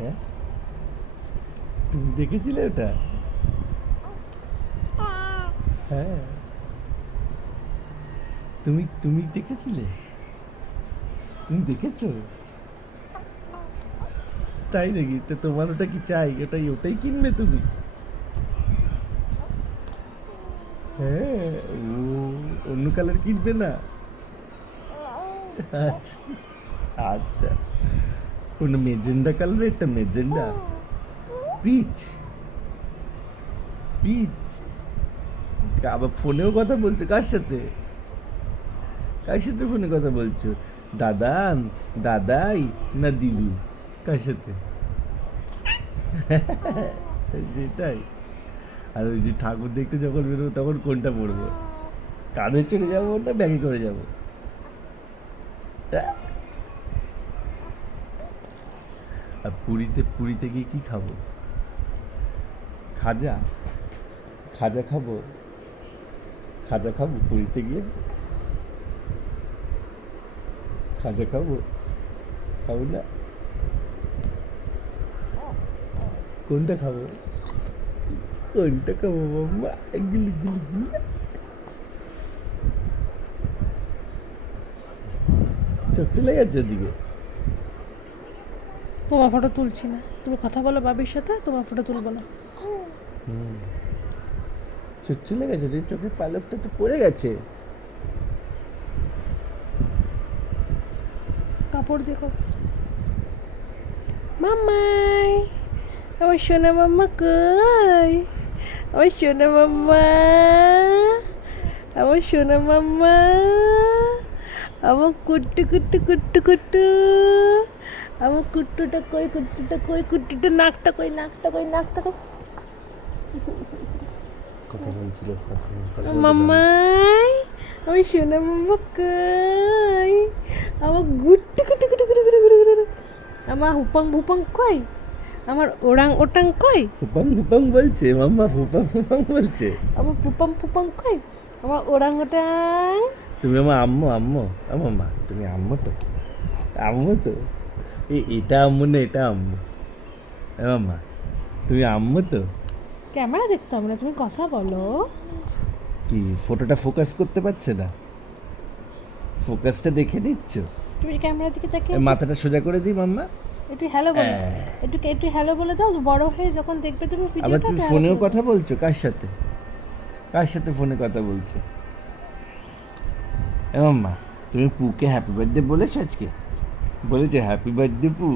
হ্যাঁ, তুমি দেখেছিলে ওটা? হ্যাঁ, তুমি তুমি দেখেছিলে? তুমি দেখেছো? তাই নাকি? তো তোমার ওটা কি চাই? ওটাই ওটাই কিনবে তুমি? হ্যাঁ, ও অন্য কালার কিনবে না? আচ্ছা, আচ্ছা। কোন মেজেন্ডা কালার? এটা মেজেন্ডা, পিচ, পিচ। আবার ফোনেও কথা বলছো কার সাথে? কার সাথে ফোনে কথা বলছো? দাদান, দাদাই, না দিদু? কার সাথে? সেটাই। আর ওই যে ঠাকুর দেখতে যখন বেরোবো তখন কোনটা পরবো? কাঁধে চড়ে যাবো না ব্যাগে করে যাবো? আর পুরীতে পুরীতে গিয়ে কি খাবো? খাজা? খাজা খাবো? খাজা খাবো পুরীতে গিয়ে? খাজা খাবো? খাবো না? কোনটা খাবো? কোনটা খাবো মাম্মা? গিলি গিলি গিলি। চোখ চলে গেছে ওদিকে। তোমার ফটো তুলছি না, তুমি কথা বলো বাবির সাথে, তোমার ফটো তুলবো না। হুম, চোখ চলে গেছে রে, চোখের পালকটা তো পড়ে গেছে। কাপড় দেখো। মাম্মাই, আমার সোনা মাম্মা কই? আমার সোনা মাম্মা, আমার সোনা মাম্মা, আমার কুট্টু কুট্টু কুট্টু কুট্টু, আমার কুট্টুটা কই? কুট্টুটা কই? কুট্টুটা নাকটা কই? নাকটা কই? নাকটা কই? কথা বলছিল, কথা বলতে দাও। মাম্মাই, আমার সোনা মাম্মা কই? আমার গুট্টু কুট্টু কুট্টু কুট্টু কুট্টু কুট্টু কুট্টু। আমার হুপাং ভুপাং কই? আমার ওরাং ওটাং কই? ফুপাং ফুপাং বলছে মাম্মা, ফুপাং ফুপাং বলছে। আমার পুপাং ফুপাং কই? আমার ওরাং ওটাং। তুমি আমার আম্মু, আম্মু? আমার মা, তুমি আম্মু তো? আম্মু তো? এটা আম্মু না, এটা আম্মু? আমার মা, তুমি আম্মু তো? ক্যামেরা দেখতে হবে না, তুমি কথা বলো। কি ফটোটা ফোকাস করতে পারছে না? ফোকাসটা দেখে নিচ্ছ? তুমি ক্যামেরার দিকে তাকিয়ে মাথাটা সোজা করে দিই মাম্মা? একটু হ্যালো বলো। হ্যাঁ। একটু একটু হ্যালো বলে দাও, বড় হয়ে যখন দেখবে তুমি আবার ভিডিওটা তুমি একটু hello ফোনেও বলে কথা দাও। বলছো কার সাথে? কার সাথে ফোনে কথা বলছো? মাম্মা, তুমি পুকে হ্যাপি বার্থডে বলেছো আজকে? বলেছো হ্যাপি বার্থডে পু?